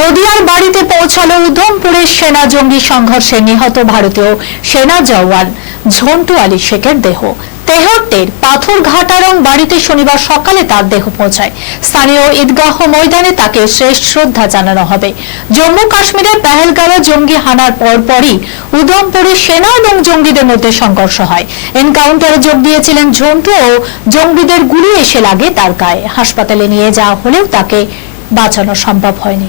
নদিয়ার বাড়িতে পৌঁছালো উধমপুরের সেনা জঙ্গি সংঘর্ষে নিহত ভারতীয় সেনা জওয়ান ঝন্টু আলী শেখের দেহ। তেহট্টের পাথরঘাটারং বাড়িতে শনিবার সকালে তার দেহ পৌঁছায়। স্থানীয় ঈদগাহ ময়দানে তাকে শেষ শ্রদ্ধা জানানো হবে। জম্মু কাশ্মীরের পেহেলগাঁওয়ে জঙ্গি হানার পরপরই উধমপুরে সেনা এবং জঙ্গিদের মধ্যে সংঘর্ষ হয়। এনকাউন্টারে যোগ দিয়েছিলেন ঝন্টু ও জঙ্গিদের গুলি এসে লাগে তার গায়ে। হাসপাতালে নিয়ে যাওয়া হলেও তাকে বাঁচানো সম্ভব হয়নি।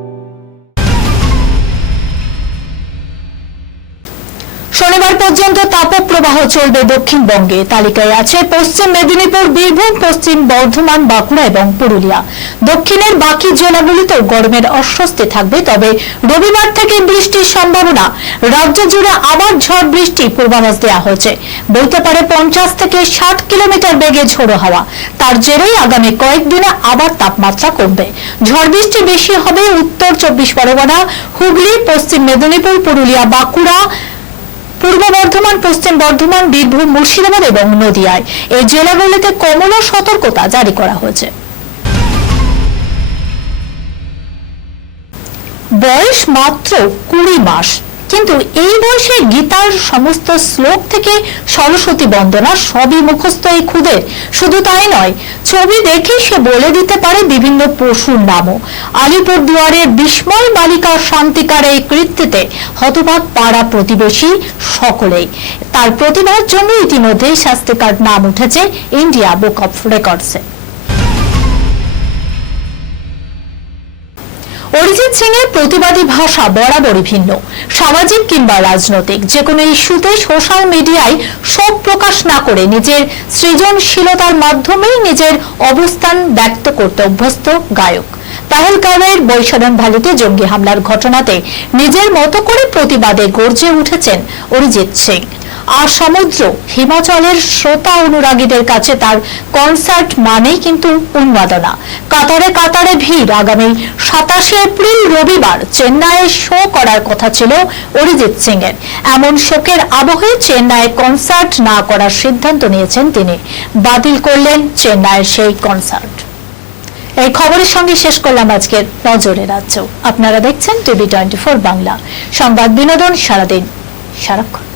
পর্যন্ত তাপপ্রবাহ চলবে দক্ষিণবঙ্গে। তালিকায় আছে পশ্চিম মেদিনীপুর, বীরভূম, পশ্চিম বর্ধমান, বাঁকুড়া এবং পুরুলিয়া। দক্ষিণের বাকি জেলাগুলিতেও গরমের অস্বস্তি থাকবে, তবে রবিবার থেকে বৃষ্টির সম্ভাবনা। রাজ্য জুড়ে আবার ঝড় বৃষ্টি পূর্বাভাস দেওয়া হয়েছে। বইতে পারে পঞ্চাশ থেকে ষাট কিলোমিটার বেগে ঝোড়ো হাওয়া। তার জেরেই আগামী কয়েকদিনে আবার তাপমাত্রা কমবে। ঝড় বৃষ্টি বেশি হবে উত্তর চব্বিশ পরগনা, হুগলি, পশ্চিম মেদিনীপুর, পুরুলিয়া, বাঁকুড়া পূর্ব বর্ধমান, পশ্চিম বর্ধমান, বীরভূম, মুর্শিদাবাদ এবং নদিয়ায়। এই জেলাগুলিতে কমলা সতর্কতা জারি করা হয়েছে। বয়স মাত্র কুড়ি মাস। কিন্তু এই বয়সে গীতার সমস্ত শ্লোক থেকে সরস্বতী বন্দনা সবই মুখস্থ এই খুদের শুধু তাই নয়, ছবি দেখে সে বলে দিতে পারে বিভিন্ন পশুর নামও। আলিপুর দুয়ারের বিস্ময় বালিকার শান্তিকার এই কৃত্যতে হতবাক পাড়া প্রতিবেশী সকলেই। তার প্রতিভার জন্য ইতিমধ্যে শাস্তিকার নাম উঠেছে ইন্ডিয়া বুক অফ রেকর্ডসে। অরিজিৎ সিং এর প্রতিবাদী ভাষা বরাবরই ভিন্ন। সামাজিক কিংবা রাজনৈতিক যে কোনো ইস্যুতে সোশ্যাল মিডিয়ায় শোক প্রকাশ না করে নিজের সৃজনশীলতার মাধ্যমেই নিজের অবস্থান ব্যক্ত করতে অভ্যস্ত গায়ক। পেহেলগাঁওয়ের বৈশালন ভ্যালিতে জঙ্গি হামলার ঘটনাতে নিজের মতো করে প্রতিবাদে গর্জে উঠেছেন অরিজিৎ সিং। আর সমুদ্র, হিমাচলের শ্রোতা অনুরাগীদের কাছে তার কনসার্ট মানেই কিন্তু উন্মাদনা। কাতারে কাতারে ভিড়। আগামী সাতাশে এপ্রিল রবিবার চেন্নাইয়ে শো করার কথা ছিল অরিজিৎ সিং এর এমন শোকের আবহে চেন্নাইয়ে কনসার্ট না করার সিদ্ধান্ত নিয়েছেন তিনি। বাতিল করলেন চেন্নাইয়ের সেই কনসার্ট এই খবরের সঙ্গে শেষ করলাম আজকের নজরে রাজ্য। আপনারা দেখছেন টিভি টোয়েন্টি বাংলা। সংবাদ বিনোদন সারাদিন সারাক্ষণ।